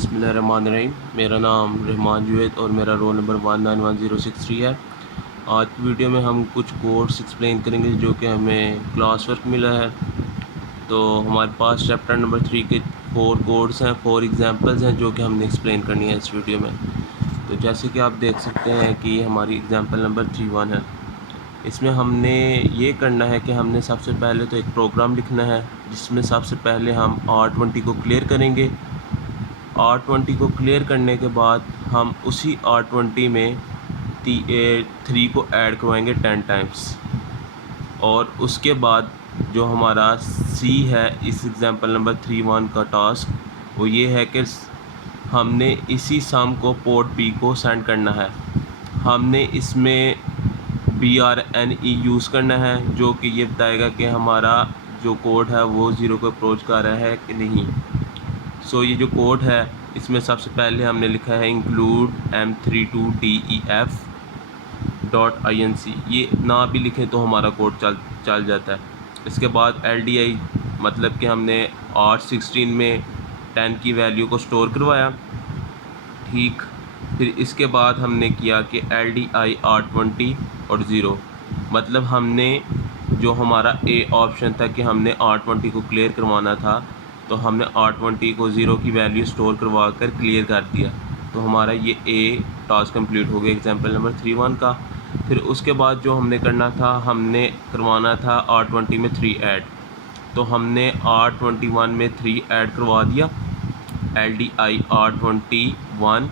बिस्मिल्लाहिर्रहमानिर्रहीम। मेरा नाम रहमान जुवैद और मेरा रोल नंबर 191063 है। आज की वीडियो में हम कुछ कोड्स एक्सप्लेन करेंगे जो कि हमें क्लास वर्क मिला है। तो हमारे पास चैप्टर नंबर 3 के 4 कोड्स हैं, 4 एग्जांपल्स हैं जो कि हमने एक्सप्लेन करनी है इस वीडियो में। तो जैसे कि आप देख सकते हैं कि हमारी एग्जांपल नंबर 31 है। इसमें हमने ये करना है कि हमने सबसे पहले तो एक प्रोग्राम लिखना है जिसमें सबसे पहले हम R20 को क्लियर करेंगे। R20 को क्लियर करने के बाद हम उसी R20 में 3 को ऐड करवाएंगे 10 टाइम्स। और उसके बाद जो हमारा C है इस एग्जांपल नंबर 31 का टास्क वो ये है कि हमने इसी सम को पोर्ट B को सेंड करना है। हमने इसमें BRNE यूज़ करना है जो कि ये बताएगा कि हमारा जो कोड है वो 0 को अप्रोच कर रहा है कि नहीं। सो ये जो कोड है इसमें सबसे पहले हमने लिखा है इंक्लूड m32def.inc। ये ना भी लिखें तो हमारा कोड चल जाता है। इसके बाद LDI मतलब कि हमने R16 में 10 की वैल्यू को स्टोर करवाया, ठीक। फिर इसके बाद हमने किया कि LDI R20 और 0 मतलब हमने जो हमारा A ऑप्शन था कि हमने R20 को क्लियर करवाना था तो हमने R20 को 0 की वैल्यू स्टोर करवा कर क्लियर कर दिया। तो हमारा ये A टास्क कंप्लीट हो गया एग्जांपल नंबर 31 का। फिर उसके बाद जो हमने करना था हमने करवाना था R20 में 3 ऐड। तो हमने R21 में 3 ऐड करवा दिया LDI R21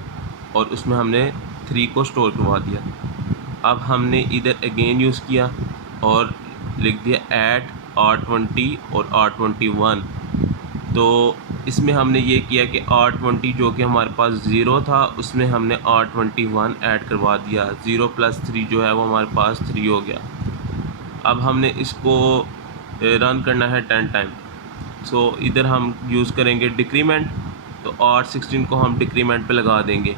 और उसमें हमने 3 को स्टोर करवा दिया। अब हमने इधर अगेन यूज़ किया और लिख दिया ऐड R20 और R21। तो इसमें हमने ये किया कि R20 जो कि हमारे पास 0 था उसमें हमने R21 ऐड करवा दिया। 0 + 3 जो है वो हमारे पास 3 हो गया। अब हमने इसको रन करना है 10 टाइम। सो इधर हम यूज़ करेंगे डिक्रीमेंट। तो R16 को हम डिक्रीमेंट पे लगा देंगे।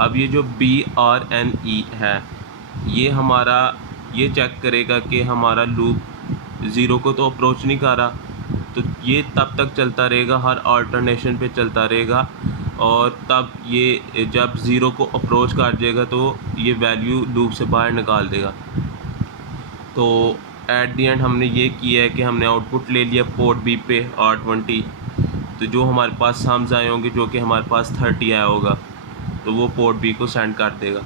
अब ये जो BRNE है ये हमारा ये चेक करेगा कि हमारा लूप 0 को तो अप्रोच नहीं कर रहा, तो ये तब तक चलता रहेगा, हर अल्टरनेशन पे चलता रहेगा। और तब ये जब 0 को अप्रोच कर जाएगा तो ये वैल्यू लूप से बाहर निकाल देगा। तो एट द एंड हमने ये किया है कि हमने आउटपुट ले लिया पोर्ट B पे R20। तो जो हमारे पास सम्स आए होंगे जो कि हमारे पास 30 आया होगा तो वो पोर्ट B को सेंड कर देगा।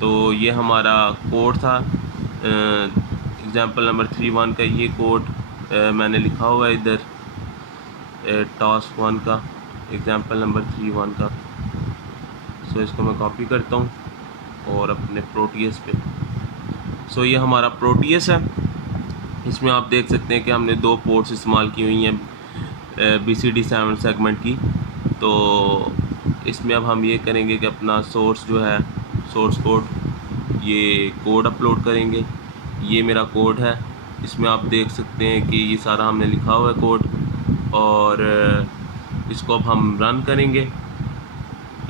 तो ये हमारा कोड था एग्जांपल नंबर 31 का। ये कोड मैंने लिखा हुआ है इधर टास्क 1 का एग्जांपल नंबर 31 का। सो इसको मैं कॉपी करता हूँ और अपने प्रोटीएस पे। सो ये हमारा प्रोटीएस है। इसमें आप देख सकते हैं कि हमने 2 पोर्ट्स इस्तेमाल की हुई हैं BCD7 सेगमेंट की। तो इसमें अब हम ये करेंगे कि अपना सोर्स जो है सोर्स कोड ये कोड अपलोड करेंगे। ये मेरा कोड है। इसमें आप देख सकते हैं कि ये सारा हमने लिखा हुआ है कोड और इसको अब हम रन करेंगे।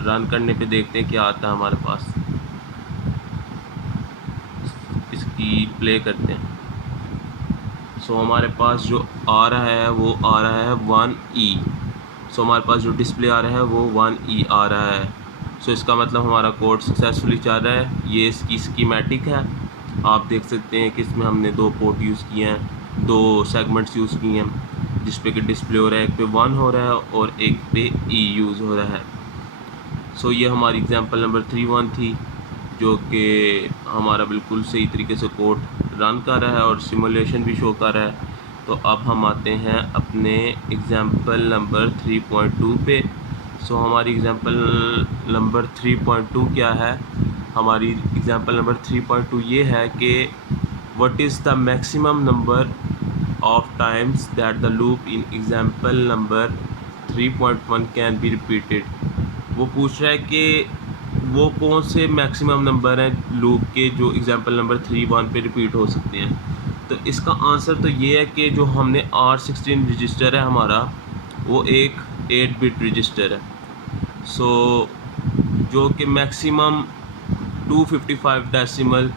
रन करने पे देखते हैं क्या आता है हमारे पास। इसकी प्ले करते हैं। सो हमारे पास जो आ रहा है वो आ रहा है 1E। सो हमारे पास जो डिस्प्ले आ रहा है वो 1E आ रहा है। सो इसका मतलब हमारा कोड सक्सेसफुली चल रहा है। ये इसकी स्कीमेटिक है। आप देख सकते हैं कि इसमें हमने 2 पोर्ट यूज़ किए हैं, 2 सेगमेंट्स यूज़ किए हैं जिस पे कि डिस्प्ले हो रहा है। एक पे 1 हो रहा है और एक पे E यूज़ हो रहा है। सो ये हमारी एग्जांपल नंबर 31 थी जो कि हमारा बिल्कुल सही तरीके से कोड रन कर रहा है और सिमुलेशन भी शो कर रहा है। तो अब हम आते हैं अपने एग्जांपल नंबर 3.2 पे। सो हमारी एग्जांपल नंबर 3.2 क्या है? हमारी एग्जांपल नंबर 3.2 ये है कि what is the maximum number of times that the loop in example number 3.1 can be repeated. वो पूछ रहा है कि वो कौन से मैक्सिमम नंबर हैं लूप के जो एग्जांपल नंबर 31 पे रिपीट हो सकते हैं। तो इसका आंसर तो ये है कि जो हमने R16 रजिस्टर है हमारा वो एक 8 बिट रजिस्टर है। सो जो कि मैक्सिमम 255 डेसिमल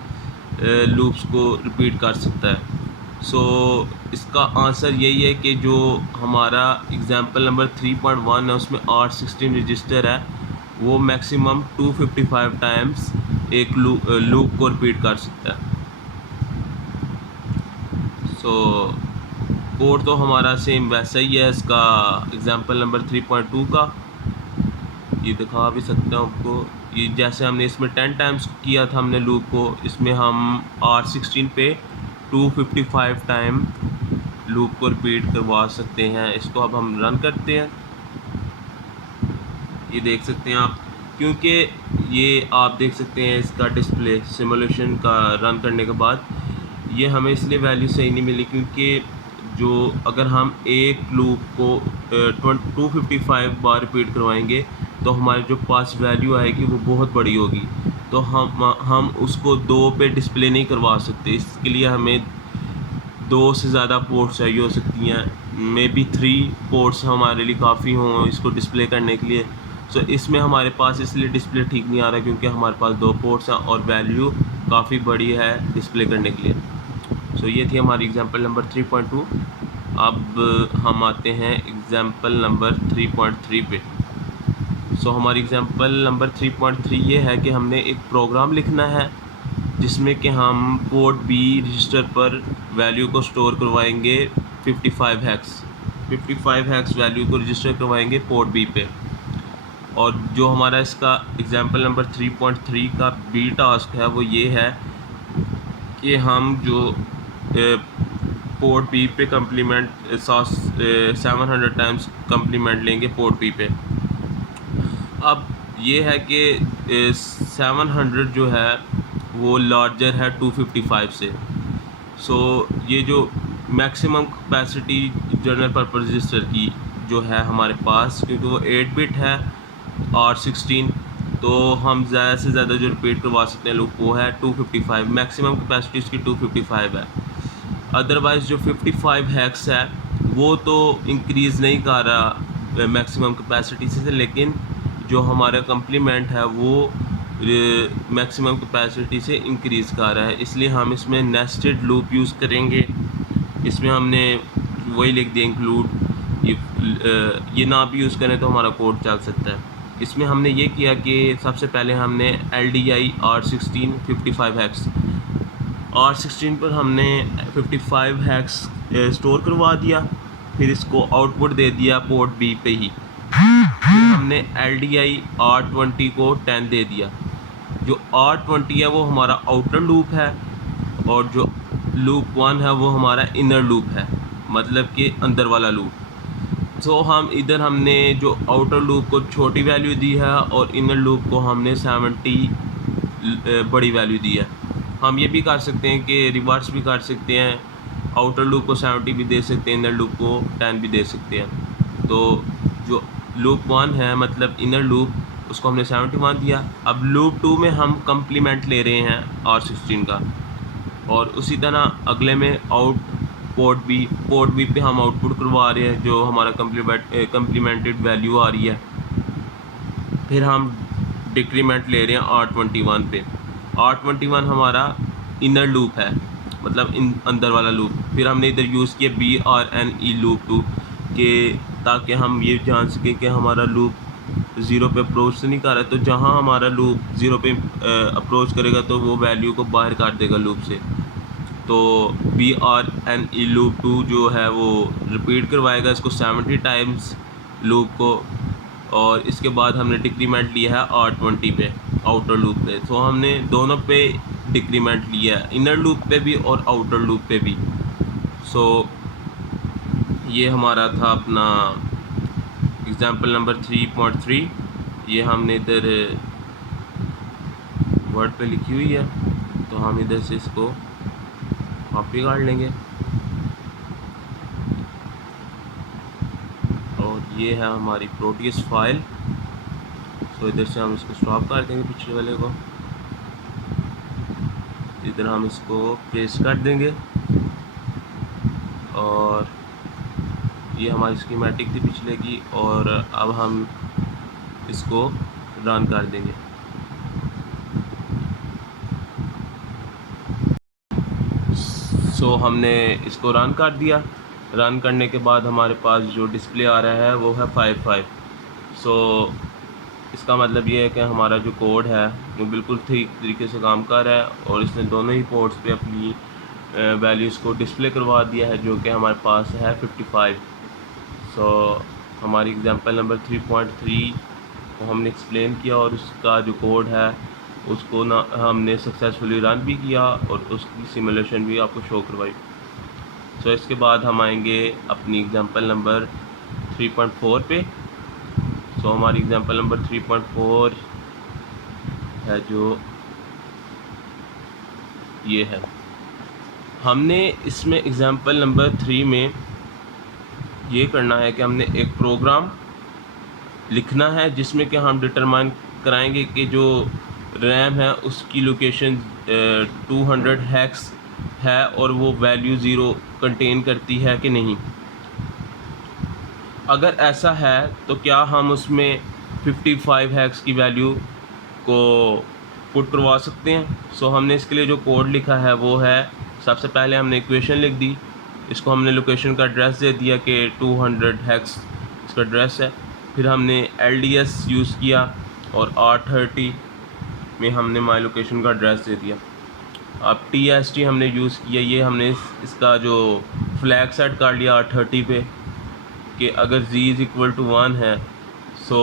लूप्स को रिपीट कर सकता है। सो इसका आंसर यही है कि जो हमारा एग्जांपल नंबर 3.1 है उसमें R16 रजिस्टर है, वो मैक्सिमम 255 टाइम्स एक लूप को रिपीट कर सकता है। सो कोड तो हमारा सेम वैसा ही है इसका एग्जांपल नंबर 3.2 का, ये दिखा भी सकता हूँ आपको। ये जैसे हमने इसमें 10 टाइम्स किया था हमने लूप को, इसमें हम R16 पे 255 टाइम लूप को रिपीट करवा सकते हैं। इसको अब हम रन करते हैं, ये देख सकते हैं आप, क्योंकि ये आप देख सकते हैं इसका डिस्प्ले सिमुलेशन का रन करने के बाद ये हमें इसलिए वैल्यू सही नहीं मिली क्योंकि जो अगर हम एक लूप को 255 बार रिपीट करवाएंगे तो हमारे जो पास वैल्यू आएगी वो बहुत बड़ी होगी, तो हम उसको 2 पे डिस्प्ले नहीं करवा सकते। इसके लिए हमें 2 से ज़्यादा पोर्ट्स चाहिए हो सकती हैं, मे बी 3 पोर्ट्स हमारे लिए काफ़ी हों इसको डिस्प्ले करने के लिए। सो इसमें हमारे पास इसलिए डिस्प्ले ठीक नहीं आ रहा क्योंकि हमारे पास 2 पोर्ट्स हैं और वैल्यू काफ़ी बड़ी है डिस्प्ले करने के लिए। सो ये थी हमारी एग्जांपल नंबर 3.2। अब हम आते हैं एग्जांपल नंबर 3.3 पे। सो हमारी एग्जांपल नंबर 3.3 ये है कि हमने एक प्रोग्राम लिखना है जिसमें कि हम पोर्ट बी रजिस्टर पर वैल्यू को स्टोर करवाएंगे 55 हैक्स वैल्यू को रजिस्टर करवाएंगे पोर्ट बी पे। और जो हमारा इसका एग्जांपल नंबर 3.3 का बी टास्क है वो ये है कि हम जो पोर्ट बी पे कम्प्लीमेंट 700 टाइम्स कम्प्लीमेंट लेंगे पोर्ट बी पे। अब ये है कि 700 जो है वो लार्जर है 255 से। सो ये जो maximum capacity general purpose register की जो है हमारे पास, क्योंकि वो 8 बिट है R16, तो हम ज़्यादा से ज़्यादा जो रिपीट करवा सकते हैं लूप वो है 255, मैक्सिमम कैपेसिटी उसकी 255 है। अदरवाइज़ जो 55 हैक्स है वो तो इंक्रीज़ नहीं कर रहा मैक्सिमम कैपेसिटी से, लेकिन जो हमारा कम्प्लीमेंट है वो मैक्सिमम कैपेसिटी से इंक्रीज़ कर रहा है, इसलिए हम इसमें नेस्टेड लूप यूज़ करेंगे। इसमें हमने वही लिख दिया इंक्लूड, ये ना भी यूज़ करें तो हमारा कोड चल सकता है। इसमें हमने ये किया कि सबसे पहले हमने LDI R16 55 हैक्स R16 पर हमने 55 हैक्स स्टोर करवा दिया, फिर इसको आउटपुट दे दिया पोर्ट बी पे ही। फिर हमने LDI R20 को 10 दे दिया। जो R20 है वो हमारा आउटर लूप है और जो लूप 1 है वो हमारा इनर लूप है, मतलब कि अंदर वाला लूप। तो हम इधर हमने जो आउटर लूप को छोटी वैल्यू दी है और इनर लूप को हमने 70 बड़ी वैल्यू दी है। हम ये भी कर सकते हैं कि रिवर्स भी कर सकते हैं, आउटर लूप को 70 भी दे सकते हैं, इनर लूप को 10 भी दे सकते हैं। तो जो लूप 1 है मतलब इनर लूप, उसको हमने 71 दिया। अब लूप 2 में हम कम्प्लीमेंट ले रहे हैं R16 का, और उसी तरह अगले में पोर्ट बी पे हम आउटपुट करवा रहे हैं जो हमारा कम्प्लीमेंटेड वैल्यू आ रही है। फिर हम डिक्रीमेंट ले रहे हैं R21 पे। R21 हमारा इनर लूप है, मतलब अंदर वाला लूप। फिर हमने इधर यूज़ किया BRNE लूप 2 के, ताकि हम ये जान सकें कि हमारा लूप 0 पे अप्रोच तो नहीं कर रहा है। तो जहाँ हमारा लूप 0 पे अप्रोच करेगा तो वो वैल्यू को बाहर काट देगा लूप से। तो BRNE लूप 2 जो है वो रिपीट करवाएगा इसको 70 टाइम्स लूप को, और इसके बाद हमने डिक्रीमेंट लिया है R20 पे आउटर लूप पे। तो हमने दोनों पे डिक्रीमेंट लिया है, इनर लूप पे भी और आउटर लूप पे भी। सो ये हमारा था अपना एग्जांपल नंबर 3.3। ये हमने इधर वर्ड पे लिखी हुई है, तो हम इधर से इसको कॉपी काट लेंगे। और ये है हमारी प्रोटियस फाइल। तो इधर से हम इसको स्टॉप कर देंगे पिछले वाले को, इधर हम इसको पेस्ट कर देंगे। और ये हमारी स्कीमेटिक थी पिछले की, और अब हम इसको रन कर देंगे। सो हमने इसको रन कर दिया। रन करने के बाद हमारे पास जो डिस्प्ले आ रहा है वो है 55। सो इसका मतलब ये है कि हमारा जो कोड है वो बिल्कुल ठीक तरीके से काम कर रहा है और इसने दोनों ही पोर्ट्स पे अपनी वैल्यूज़ को डिस्प्ले करवा दिया है, जो कि हमारे पास है 55। सो हमारी एग्जांपल नंबर 3.3 को हमने एक्सप्लेन किया और उसका जो कोड है उसको ना हमने सक्सेसफुली रन भी किया और उसकी सिमुलेशन भी आपको शो करवाई। सो इसके बाद हम आएंगे अपनी एग्जांपल नंबर 3.4 पे। सो हमारी एग्जांपल नंबर 3.4 है जो ये है। हमने इसमें एग्जांपल नंबर 3 में ये करना है कि हमने एक प्रोग्राम लिखना है जिसमें कि हम डिटरमाइन कराएंगे कि जो रैम है उसकी लोकेशन 200 हैक्स है और वो वैल्यू ज़ीरो कंटेन करती है कि नहीं। अगर ऐसा है तो क्या हम उसमें 55 हैक्स की वैल्यू को पुट करवा सकते हैं। सो हमने इसके लिए जो कोड लिखा है वो है, सबसे पहले हमने इक्वेशन लिख दी, इसको हमने लोकेशन का एड्रेस दे दिया कि 200 हैक्स इसका एड्रेस है। फिर हमने LDS यूज़ किया और R30 में हमने माई लोकेशन का एड्रेस दे दिया। अब TST हमने यूज़ किया, ये हमने इसका जो फ्लैग सेट कर लिया R30 पे कि अगर z इज़ इक्वल टू 1 है, सो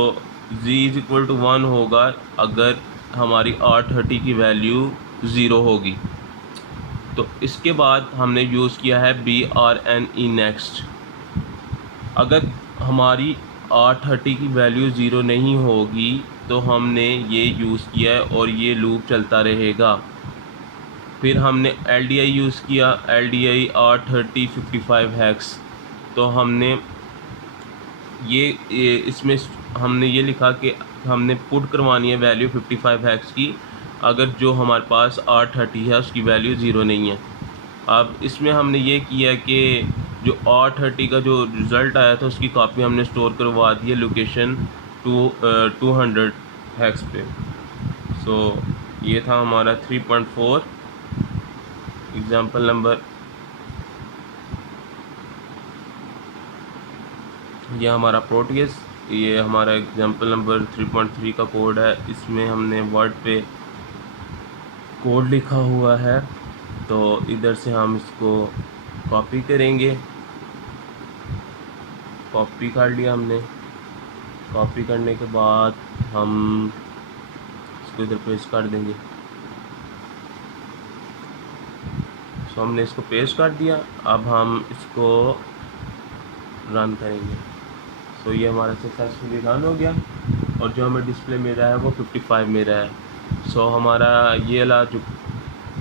z इज़ इक्वल टू 1 होगा अगर हमारी R30 की वैल्यू ज़ीरो होगी। तो इसके बाद हमने यूज़ किया है BRNE नेक्स्ट। अगर हमारी R30 की वैल्यू ज़ीरो नहीं होगी तो हमने ये यूज़ किया है और ये लूप चलता रहेगा। फिर हमने LDI यूज़ किया, LDI R30 55 हैक्स। तो हमने ये इसमें हमने ये लिखा कि हमने पुट करवानी है वैल्यू 55 हैक्स की अगर जो हमारे पास R30 है उसकी वैल्यू ज़ीरो नहीं है। अब इसमें हमने ये किया कि जो R30 का जो रिज़ल्ट आया था उसकी कॉपी हमने स्टोर करवा दी है लोकेशन 200 हैक्स पे। सो ये था हमारा 3.4 एग्ज़ाम्पल नंबर। ये हमारा प्रोटियस, ये हमारा एग्जांपल नंबर 3.3 का कोड है। इसमें हमने वर्ड पे कोड लिखा हुआ है, तो इधर से हम इसको कॉपी करेंगे। कॉपी कर लिया हमने। कॉपी करने के बाद हम इसको इधर पेस्ट कर देंगे। सो हमने इसको पेस्ट कर दिया। अब हम इसको रन करेंगे। तो ये हमारा सक्सेसफुली रन हो गया और जो हमें डिस्प्ले मिल रहा है वो 55 मिल रहा है। सो हमारा ये वाला जो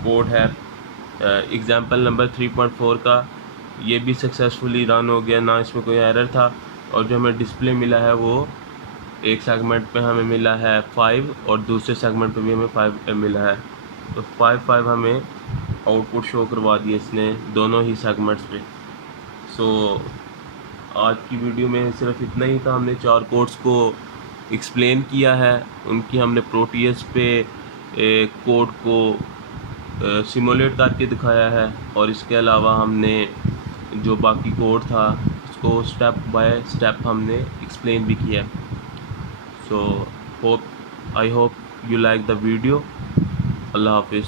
कोड है एग्ज़ाम्पल नंबर 3.4 का, ये भी सक्सेसफुली रन हो गया, ना इसमें कोई एरर था। और जो हमें डिस्प्ले मिला है वो एक सेगमेंट पे हमें मिला है 5 और दूसरे सेगमेंट पे भी हमें 5 मिला है। तो 5 हमें आउटपुट शो करवा दिया इसने दोनों ही सेगमेंट्स पे। सो आज की वीडियो में सिर्फ इतना ही था। हमने 4 कोड्स को एक्सप्लेन किया है, उनकी हमने प्रोटियस पे कोड को सिमुलेट करके दिखाया है और इसके अलावा हमने जो बाकी कोड था उसको स्टेप बाय स्टेप हमने एक्सप्लेन भी किया। So I hope you like the video. अल्लाह हाफिज़।